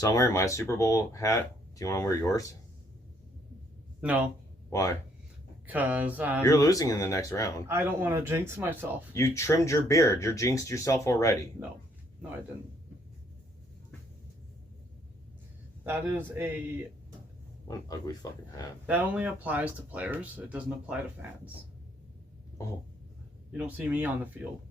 So I'm wearing my Super Bowl hat. Do you want to wear yours? No. Why? Because you're losing in the next round. I don't want to jinx myself. You trimmed your beard. You're jinxed yourself already. No, I didn't. That is what an ugly fucking hat. That only applies to players. It doesn't apply to fans. Oh. You don't see me on the field.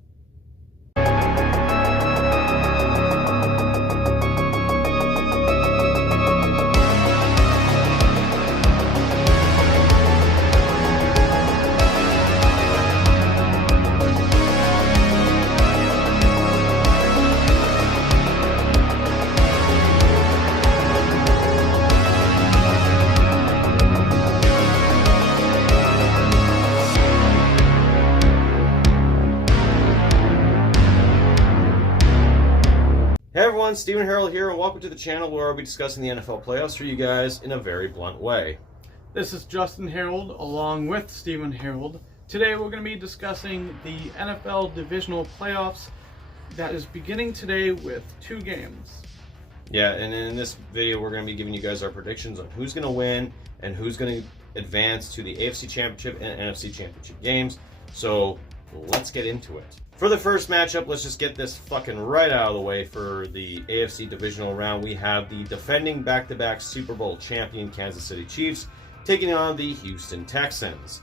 Hey everyone, Steven Harrold here, and welcome to the channel where I'll be discussing the NFL playoffs for you guys in a very blunt way. This is Justin Harrold along with Steven Harrold. Today we're going to be discussing the NFL Divisional Playoffs that is beginning today with 2 games. Yeah, and in this video we're going to be giving you guys our predictions on who's going to win and who's going to advance to the AFC Championship and NFC Championship games. So let's get into it. For the first matchup, let's just get this fucking right out of the way. For the AFC Divisional Round, we have the defending back-to-back Super Bowl champion Kansas City Chiefs taking on the Houston Texans.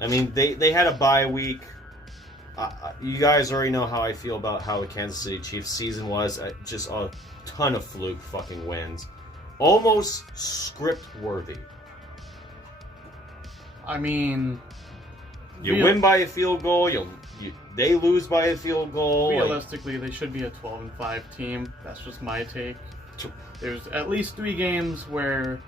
I mean, they had a bye week. You guys already know how I feel about how the Kansas City Chiefs season was. Just a ton of fluke fucking wins. Almost script-worthy. I mean... You win by a field goal, they lose by a field goal. Realistically, they should be a 12-5 team. That's just my take. There's at least 3 games where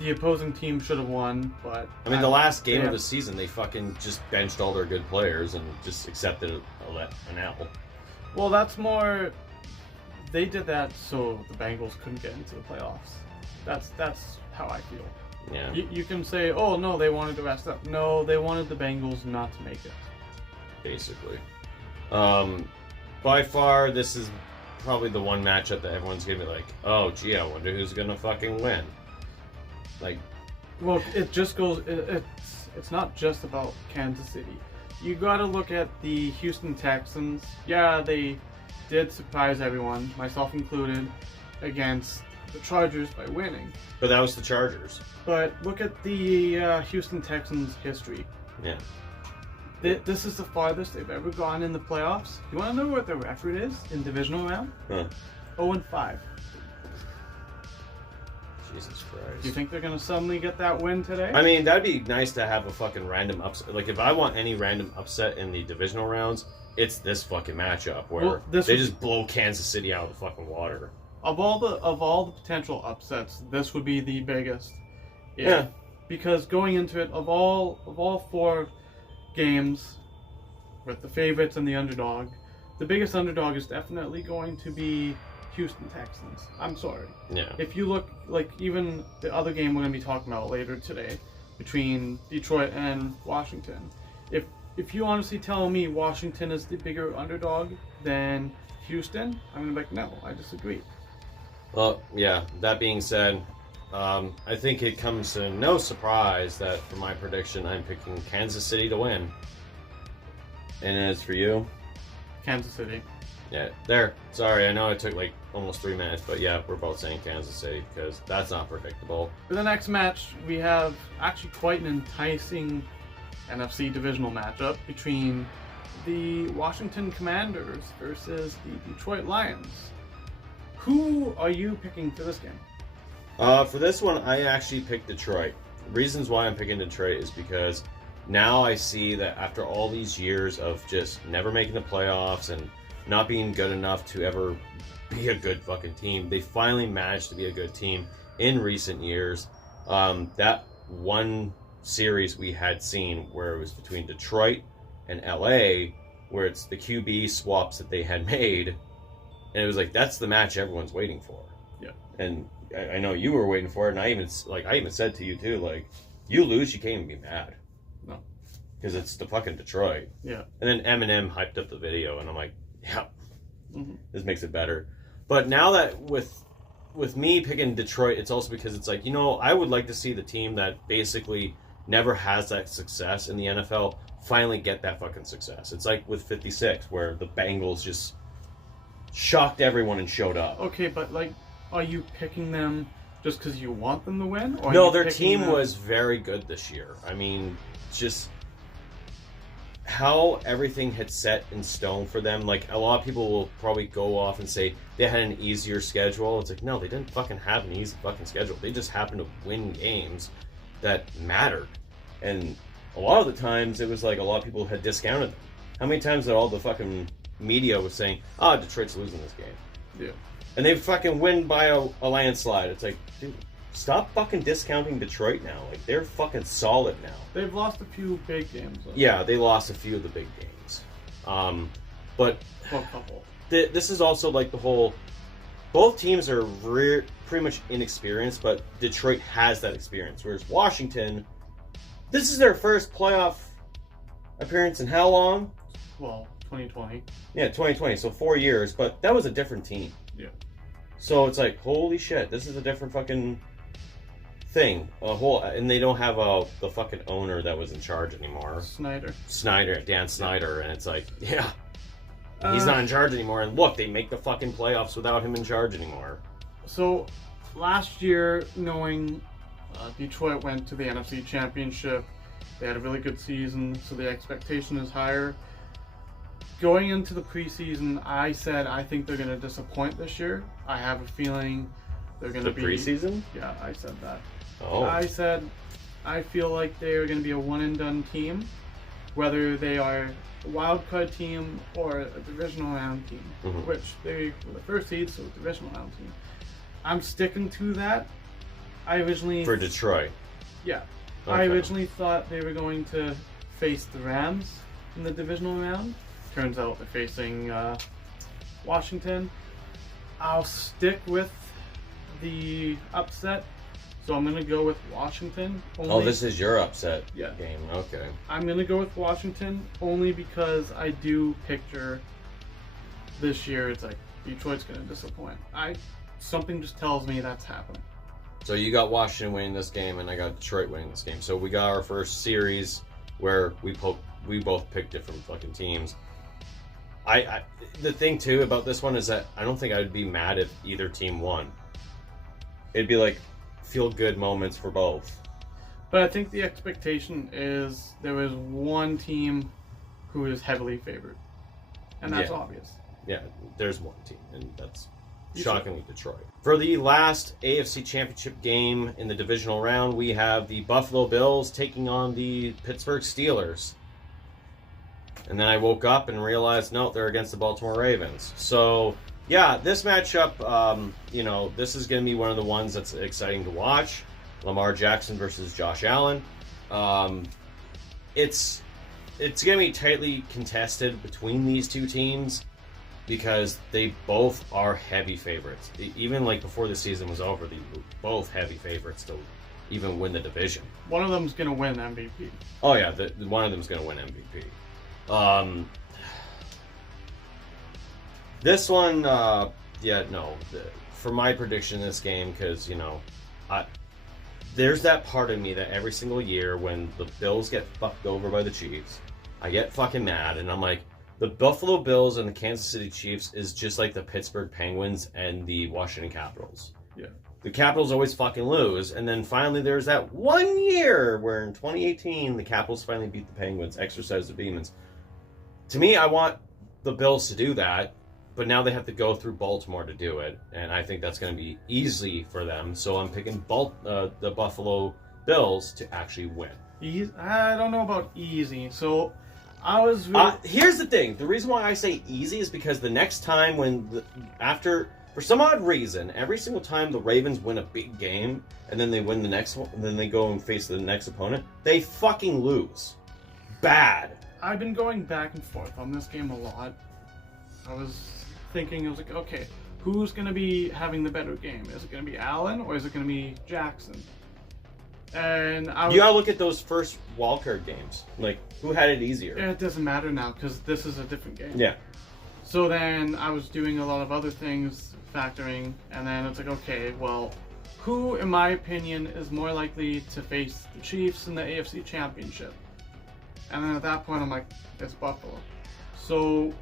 the opposing team should have won, but... I mean, the last game of the season, they fucking just benched all their good players and just accepted an L. Well, that's more... They did that so the Bengals couldn't get into the playoffs. That's how I feel. Yeah. You can say, oh, no, they wanted to rest up. No, they wanted the Bengals not to make it. Basically. By far, this is probably the one matchup that everyone's going to be like, oh, gee, I wonder who's going to fucking win. Like... Well, it just goes... It's not just about Kansas City. You got to look at the Houston Texans. Yeah, they did surprise everyone, myself included, against the Chargers by winning. But that was the Chargers. But look at the Houston Texans' history. Yeah. This is the farthest they've ever gone in the playoffs. You want to know what their record is in Divisional Round? Huh. 0-5. Jesus Christ. Do you think they're going to suddenly get that win today? I mean, that'd be nice to have a fucking random upset. Like, if I want any random upset in the divisional rounds, it's this fucking matchup where they just blow Kansas City out of the fucking water. Of all the potential upsets, this would be the biggest. Yeah. Because going into it, of all 4 games with the favorites and the underdog, the biggest underdog is definitely going to be Houston Texans. I'm sorry. Yeah. If you look, like, even the other game we're going to be talking about later today between Detroit and Washington, if you honestly tell me Washington is the bigger underdog than Houston, I'm going to be like, no, I disagree. Well, yeah, that being said, I think it comes to no surprise that for my prediction, I'm picking Kansas City to win. And as for you? Kansas City. Yeah, there. Sorry, I know it took like almost 3 minutes, but yeah, we're both saying Kansas City because that's not predictable. For the next match, we have actually quite an enticing NFC divisional matchup between the Washington Commanders versus the Detroit Lions. Who are you picking for this game? For this one, I actually picked Detroit. Reasons why I'm picking Detroit is because now I see that after all these years of just never making the playoffs and not being good enough to ever be a good fucking team, they finally managed to be a good team in recent years. That one series we had seen where it was between Detroit and LA, where it's the QB swaps that they had made, and it was like, that's the match everyone's waiting for. Yeah. And I know you were waiting for it, and I even said to you too, like, you lose, you can't even be mad. No. Because it's the fucking Detroit. Yeah. And then Eminem hyped up the video, and I'm like, yeah, this makes it better. But now that with me picking Detroit, it's also because it's like, I would like to see the team that basically never has that success in the NFL finally get that fucking success. It's like with 56, where the Bengals just shocked everyone and showed up. Okay, but like, are you picking them just because you want them to win? Or No, their team was very good this year. I mean, just how everything had set in stone for them. Like, a lot of people will probably go off and say they had an easier schedule. It's like, no, they didn't fucking have an easy fucking schedule. They just happened to win games that mattered. And a lot of the times, it was like a lot of people had discounted them. How many times did all the fucking media was saying, Detroit's losing this game? Yeah. And they fucking win by a landslide. It's like, dude, stop fucking discounting Detroit now. Like, they're fucking solid now. They've lost a few big games, though. Yeah, they lost a few of the big games. But well, a couple. This is also like the whole... Both teams are pretty much inexperienced, but Detroit has that experience. Whereas Washington, this is their first playoff appearance in how long? Well, 2020. Yeah, 2020, so 4 years, but that was a different team. Yeah. So it's like, holy shit, this is a different fucking thing. And they don't have the fucking owner that was in charge anymore. Dan Snyder, and it's like, yeah, he's not in charge anymore. And look, they make the fucking playoffs without him in charge anymore. So last year, knowing Detroit went to the NFC Championship, they had a really good season, so the expectation is higher. Going into the preseason, I said I think they're going to disappoint this year. I have a feeling they're going to be... The preseason? Yeah, I said that. Oh. I said I feel like they are going to be a one-and-done team, whether they are a wild card team or a divisional round team, which they were the first seed, so a divisional round team. I'm sticking to that. I originally... For Detroit? Yeah. Okay. I originally thought they were going to face the Rams in the divisional round. Turns out they're facing Washington. I'll stick with the upset, so I'm going to go with Washington. This is your upset game. Okay. I'm going to go with Washington only because I do picture this year it's like Detroit's going to disappoint. Something just tells me that's happening. So you got Washington winning this game, and I got Detroit winning this game. So we got our first series where we both picked different fucking teams. The thing too about this one is that I don't think I would be mad if either team won. It'd be like feel good moments for both. But I think the expectation is there is one team who is heavily favored, and that's obvious. Yeah, there's one team, and that's shockingly Detroit. For the last AFC Championship game in the divisional round, we have the Buffalo Bills taking on the Pittsburgh Steelers. And then I woke up and realized, no, they're against the Baltimore Ravens. So, yeah, this matchup, this is going to be one of the ones that's exciting to watch. Lamar Jackson versus Josh Allen. It's going to be tightly contested between these two teams because they both are heavy favorites. Even like before the season was over, they were both heavy favorites to even win the division. One of them's going to win MVP. Oh, yeah, one of them's going to win MVP. This one, for my prediction in this game, because, there's that part of me that every single year when the Bills get fucked over by the Chiefs, I get fucking mad, and I'm like, the Buffalo Bills and the Kansas City Chiefs is just like the Pittsburgh Penguins and the Washington Capitals. Yeah. The Capitals always fucking lose, and then finally there's that 1 year where in 2018 the Capitals finally beat the Penguins, exercise the demons. To me, I want the Bills to do that, but now they have to go through Baltimore to do it, and I think that's going to be easy for them. So I'm picking the Buffalo Bills to actually win. I don't know about easy. So I was. Here's the thing: the reason why I say easy is because the next time for some odd reason, every single time the Ravens win a big game and then they win the next one, and then they go and face the next opponent, they fucking lose. Bad. I've been going back and forth on this game a lot. I was thinking, okay, who's going to be having the better game? Is it going to be Allen or is it going to be Jackson? And you gotta look at those first wildcard games. Like, who had it easier? It doesn't matter now because this is a different game. Yeah. So then I was doing a lot of other things, factoring, and then it's like, okay, well, who, in my opinion, is more likely to face the Chiefs in the AFC Championship? And then at that point, I'm like, it's Buffalo. So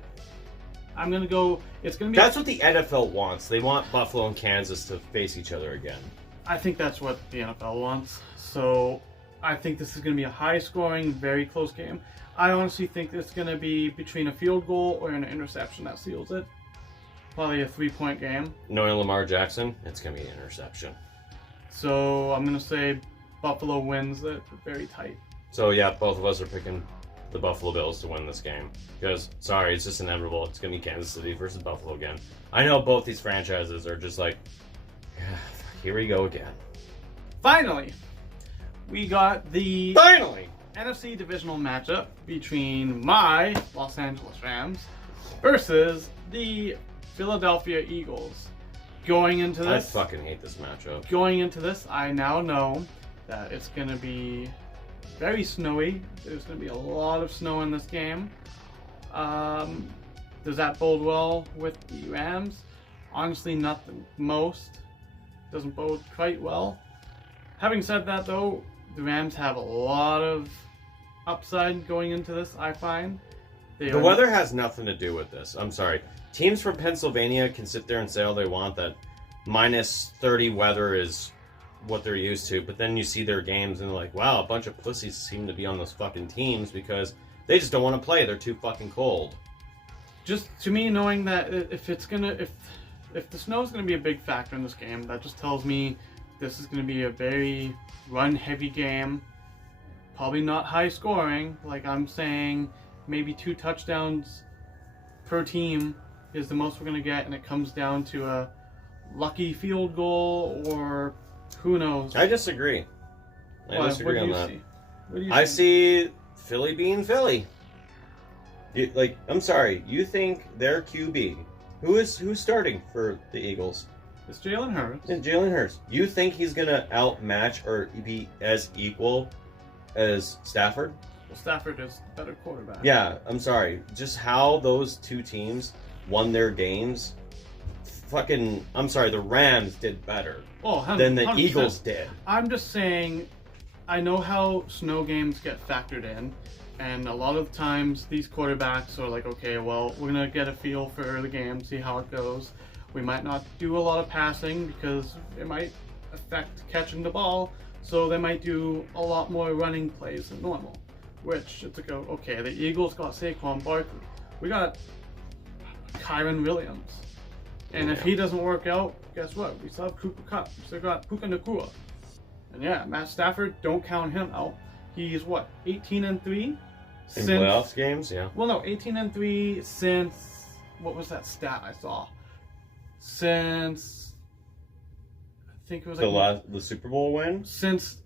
I'm gonna go. It's gonna be. That's what the NFL wants. They want Buffalo and Kansas to face each other again. I think that's what the NFL wants. So I think this is gonna be a high-scoring, very close game. I honestly think it's gonna be between a field goal or an interception that seals it. Probably a 3-point game. Knowing Lamar Jackson, it's gonna be an interception. So I'm gonna say Buffalo wins it, very tight. So yeah, both of us are picking the Buffalo Bills to win this game. Because, sorry, it's just inevitable. It's going to be Kansas City versus Buffalo again. I know both these franchises are just like, yeah, here we go again. Finally, we got the Finally! NFC divisional matchup between my Los Angeles Rams versus the Philadelphia Eagles. Going into this, I fucking hate this matchup. Going into this, I now know that it's going to be very snowy. There's going to be a lot of snow in this game. Does that bode well with the Rams? Honestly, not the most. Doesn't bode quite well. Having said that, though, the Rams have a lot of upside going into this, I find. The weather has nothing to do with this. I'm sorry. Teams from Pennsylvania can sit there and say all they want that minus 30 weather is what they're used to, but then you see their games and they're like, wow, a bunch of pussies seem to be on those fucking teams because they just don't want to play. They're too fucking cold. Just to me, knowing that if the snow is gonna be a big factor in this game, that just tells me this is gonna be a very run-heavy game. Probably not high scoring. Like I'm saying, maybe 2 touchdowns per team is the most we're gonna get, and it comes down to a lucky field goal or who knows. I disagree. I disagree on that. What do you I see? see Philly being Philly. I'm sorry. You think their QB, who's starting for the Eagles? It's Jalen Hurts. It's Jalen Hurts. You think he's gonna outmatch or be as equal as Stafford? Well, Stafford is the better quarterback. Yeah, I'm sorry. Just how those two teams won their games. I'm sorry, the Rams did better than the 100%. Eagles did. I'm just saying, I know how snow games get factored in, and a lot of times these quarterbacks are like, okay, well, we're going to get a feel for the game, see how it goes. We might not do a lot of passing because it might affect catching the ball, so they might do a lot more running plays than normal, which it's like, okay, the Eagles got Saquon Barkley. We got Kyron Williams. And if he doesn't work out, guess what? We still have Cooper Kupp. We still got Puka Nacua. And yeah, Matt Stafford, don't count him out. He's what, 18-3? In playoffs games, yeah. Well, no, 18-3 since, what was that stat I saw? Since, I think it was like the Super Bowl win? Since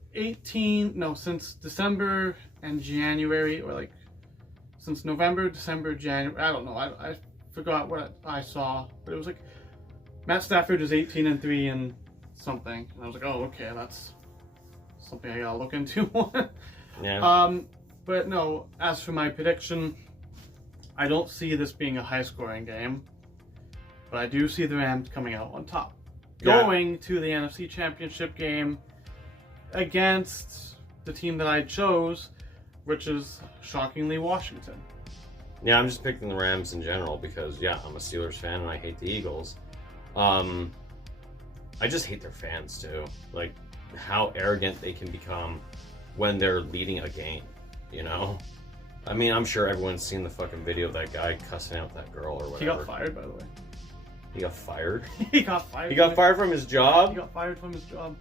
December and January, or like, since November, December, January, I don't know. I forgot what I saw, but it was like, Matt Stafford is 18-3 and something. And I was like, oh, okay, that's something I gotta look into. Yeah. But no, as for my prediction, I don't see this being a high-scoring game, but I do see the Rams coming out on top. Yeah. Going to the NFC Championship game against the team that I chose, which is shockingly Washington. Yeah, I'm just picking the Rams in general because, yeah, I'm a Steelers fan and I hate the Eagles. I just hate their fans, too. Like, how arrogant they can become when they're leading a game, you know? I mean, I'm sure everyone's seen the fucking video of that guy cussing out that girl or whatever. He got fired, by the way. He got fired? He got fired. He got fired from his job? He got fired from his job.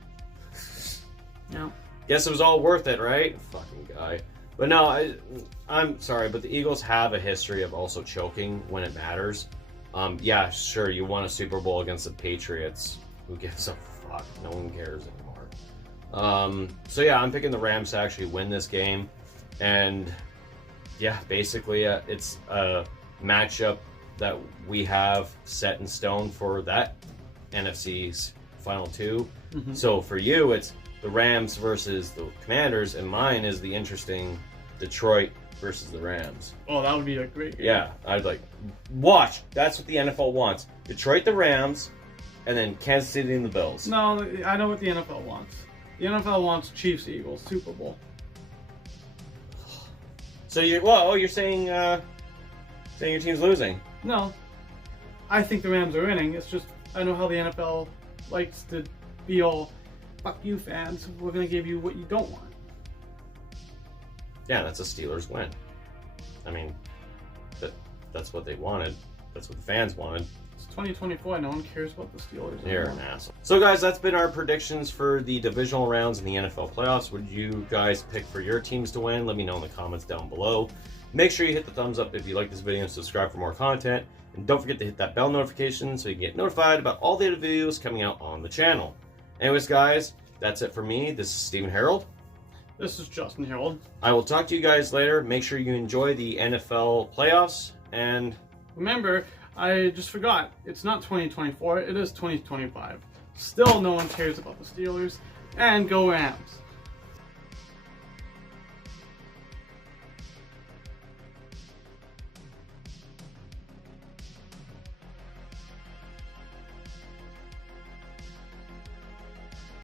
Yeah. Guess it was all worth it, right? Fucking guy. But no, I'm sorry, but the Eagles have a history of also choking when it matters. Yeah, sure, you won a Super Bowl against the Patriots. Who gives a fuck? No one cares anymore. So yeah, I'm picking the Rams to actually win this game. And yeah, basically it's a matchup that we have set in stone for that NFC's final two. Mm-hmm. So for you, it's the Rams versus the Commanders, and mine is the interesting Detroit versus the Rams. Oh, that would be a great game. Yeah, I'd like watch. That's what the NFL wants. Detroit the Rams, and then Kansas City and the Bills. No, I know what the NFL wants. The NFL wants Chiefs Eagles Super Bowl. So you're saying your team's losing? No, I think the Rams are winning. It's just I know how the NFL likes to be all, fuck you fans, we're gonna give you what you don't want. Yeah, that's a Steelers win. I mean, that's what they wanted. That's what the fans wanted. It's 2024. No one cares about the Steelers. You're an asshole. So, guys, that's been our predictions for the divisional rounds in the NFL playoffs. Would you guys pick for your teams to win? Let me know in the comments down below. Make sure you hit the thumbs up if you like this video and subscribe for more content. And don't forget to hit that bell notification so you get notified about all the other videos coming out on the channel. Anyways, guys, that's it for me. This is Steven Harrold. This is Justin Harrold. I will talk to you guys later. Make sure you enjoy the NFL playoffs. And remember, I just forgot, it's not 2024, it is 2025. Still no one cares about the Steelers. And go Rams.